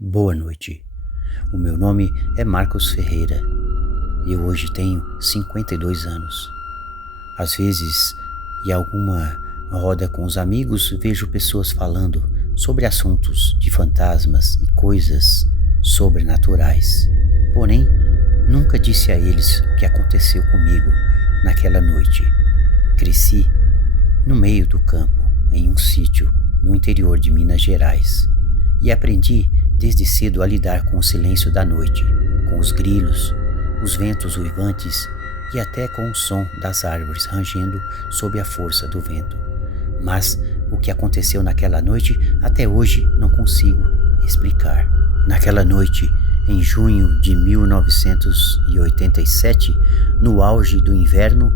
Boa noite. O meu nome é Marcos Ferreira e eu hoje tenho 52 anos. Às vezes, em alguma roda com os amigos, vejo pessoas falando sobre assuntos de fantasmas e coisas sobrenaturais. Porém, nunca disse a eles o que aconteceu comigo naquela noite. Cresci no meio do campo, em um sítio no interior de Minas Gerais, e aprendi desde cedo a lidar com o silêncio da noite, com os grilos, os ventos uivantes e até com o som das árvores rangendo sob a força do vento. Mas o que aconteceu naquela noite até hoje não consigo explicar. Naquela noite, em junho de 1987, no auge do inverno,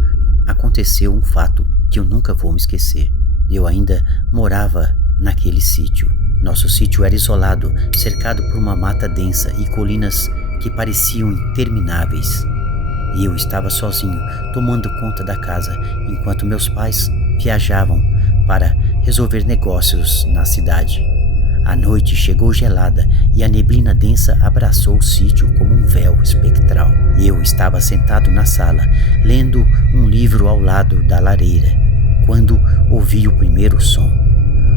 aconteceu um fato que eu nunca vou me esquecer. Eu ainda morava naquele sítio. Nosso sítio era isolado, cercado por uma mata densa e colinas que pareciam intermináveis. E eu estava sozinho, tomando conta da casa, enquanto meus pais viajavam para resolver negócios na cidade. A noite chegou gelada e a neblina densa abraçou o sítio como um véu espectral. Eu estava sentado na sala, lendo um livro ao lado da lareira, quando ouvi o primeiro som.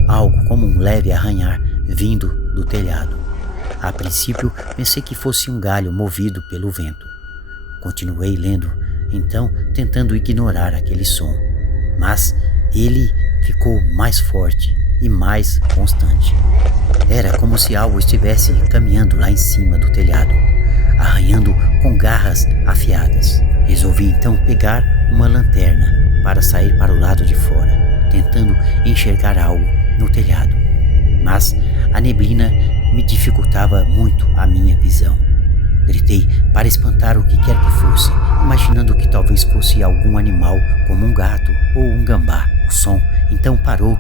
Algo como um leve arranhar vindo do telhado. A princípio pensei que fosse um galho movido pelo vento. Continuei lendo, então tentando ignorar aquele som, mas ele ficou mais forte e mais constante. Era como se algo estivesse caminhando lá em cima do telhado, arranhando com garras afiadas. Resolvi então pegar uma lanterna para sair para o lado de fora, tentando enxergar algo no telhado, mas a neblina me dificultava muito a minha visão. Gritei para espantar o que quer que fosse, imaginando que talvez fosse algum animal como um gato ou um gambá. O som então parou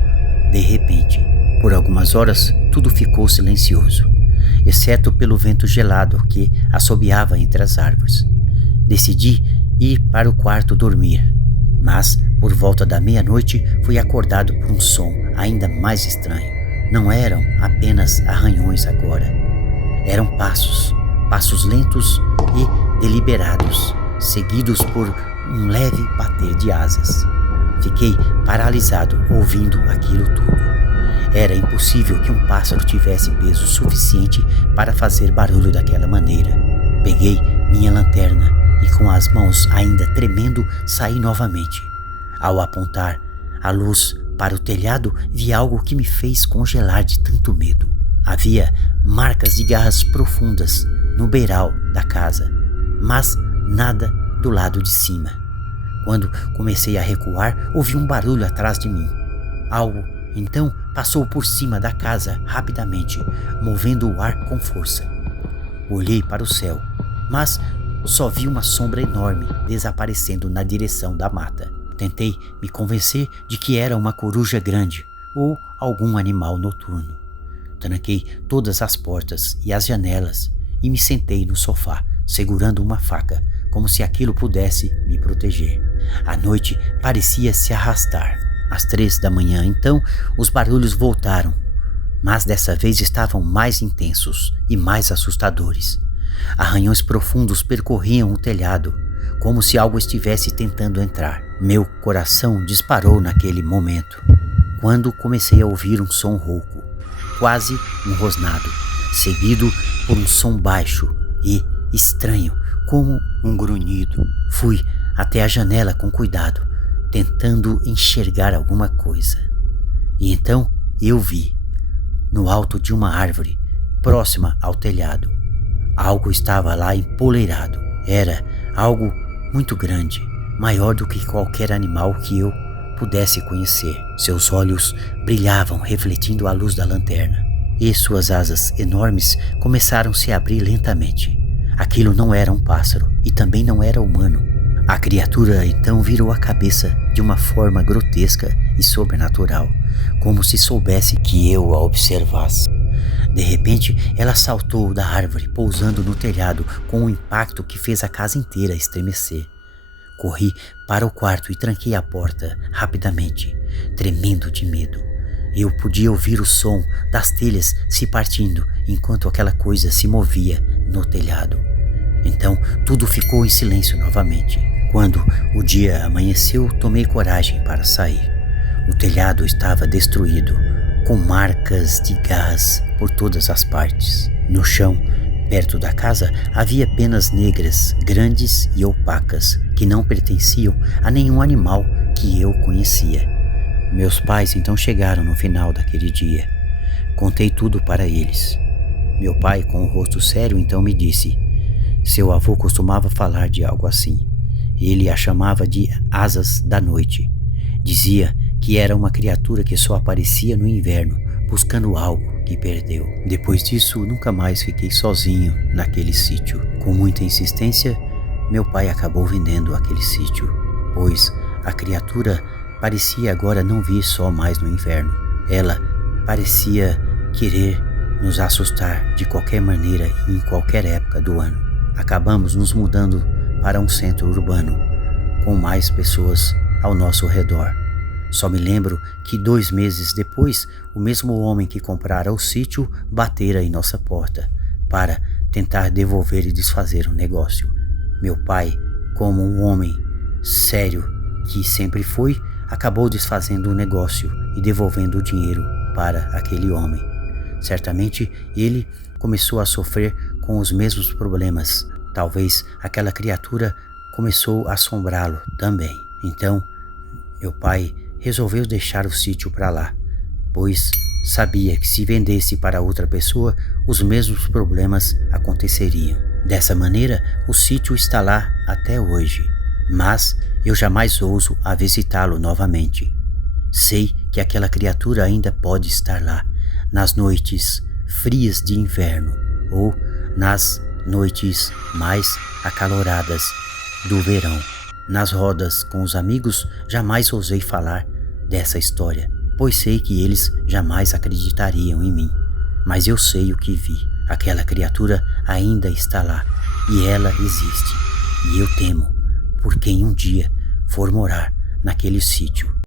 de repente. Por algumas horas tudo ficou silencioso, exceto pelo vento gelado que assobiava entre as árvores. Decidi ir para o quarto dormir, mas por volta da meia-noite fui acordado por um som ainda mais estranho. Não eram apenas arranhões agora. Eram passos lentos e deliberados, seguidos por um leve bater de asas. Fiquei paralisado ouvindo aquilo tudo. Era impossível que um pássaro tivesse peso suficiente para fazer barulho daquela maneira. Peguei minha lanterna e, com as mãos ainda tremendo, saí novamente. Ao apontar a luz para o telhado, vi algo que me fez congelar de tanto medo. Havia marcas de garras profundas no beiral da casa, mas nada do lado de cima. Quando comecei a recuar, ouvi um barulho atrás de mim. Algo então passou por cima da casa rapidamente, movendo o ar com força. Olhei para o céu, mas só vi uma sombra enorme desaparecendo na direção da mata. Tentei me convencer de que era uma coruja grande ou algum animal noturno. Tranquei todas as portas e as janelas e me sentei no sofá, segurando uma faca, como se aquilo pudesse me proteger. A noite parecia se arrastar. Às 3 da manhã, então, os barulhos voltaram, mas dessa vez estavam mais intensos e mais assustadores. Arranhões profundos percorriam o telhado, como se algo estivesse tentando entrar. Meu coração disparou naquele momento, quando comecei a ouvir um som rouco, quase um rosnado, seguido por um som baixo e estranho, como um grunhido. Fui até a janela com cuidado, tentando enxergar alguma coisa. E então eu vi, no alto de uma árvore, próxima ao telhado, algo estava lá empoleirado. Era algo muito grande, maior do que qualquer animal que eu pudesse conhecer. Seus olhos brilhavam, refletindo a luz da lanterna, e suas asas enormes começaram a se abrir lentamente. Aquilo não era um pássaro e também não era humano. A criatura então virou a cabeça de uma forma grotesca e sobrenatural, como se soubesse que eu a observasse. De repente, ela saltou da árvore, pousando no telhado com um impacto que fez a casa inteira estremecer. Corri para o quarto e tranquei a porta rapidamente, tremendo de medo. Eu podia ouvir o som das telhas se partindo enquanto aquela coisa se movia no telhado. Então tudo ficou em silêncio novamente. Quando o dia amanheceu, tomei coragem para sair. O telhado estava destruído, com marcas de gás por todas as partes. No chão, perto da casa, havia penas negras, grandes e opacas, que não pertenciam a nenhum animal que eu conhecia. Meus pais então chegaram no final daquele dia. Contei tudo para eles. Meu pai, com o rosto sério, então me disse: seu avô costumava falar de algo assim. Ele a chamava de asas da noite. Dizia que era uma criatura que só aparecia no inverno, buscando algo que perdeu. Depois disso, nunca mais fiquei sozinho naquele sítio. Com muita insistência, meu pai acabou vendendo aquele sítio, pois a criatura parecia agora não vir só mais no inverno. Ela parecia querer nos assustar de qualquer maneira e em qualquer época do ano. Acabamos nos mudando para um centro urbano, com mais pessoas ao nosso redor. Só me lembro que 2 meses depois, o mesmo homem que comprara o sítio batera em nossa porta para tentar devolver e desfazer o negócio. Meu pai, como um homem sério que sempre foi, acabou desfazendo o negócio e devolvendo o dinheiro para aquele homem. Certamente ele começou a sofrer com os mesmos problemas. Talvez aquela criatura começou a assombrá-lo também. Então, meu pai resolveu deixar o sítio para lá, pois sabia que se vendesse para outra pessoa, os mesmos problemas aconteceriam. Dessa maneira, o sítio está lá até hoje, mas eu jamais ouso a visitá-lo novamente. Sei que aquela criatura ainda pode estar lá, nas noites frias de inverno ou nas noites mais acaloradas do verão. Nas rodas com os amigos, jamais ousei falar dessa história, pois sei que eles jamais acreditariam em mim. Mas eu sei o que vi. Aquela criatura ainda está lá, e ela existe. E eu temo por quem um dia for morar naquele sítio.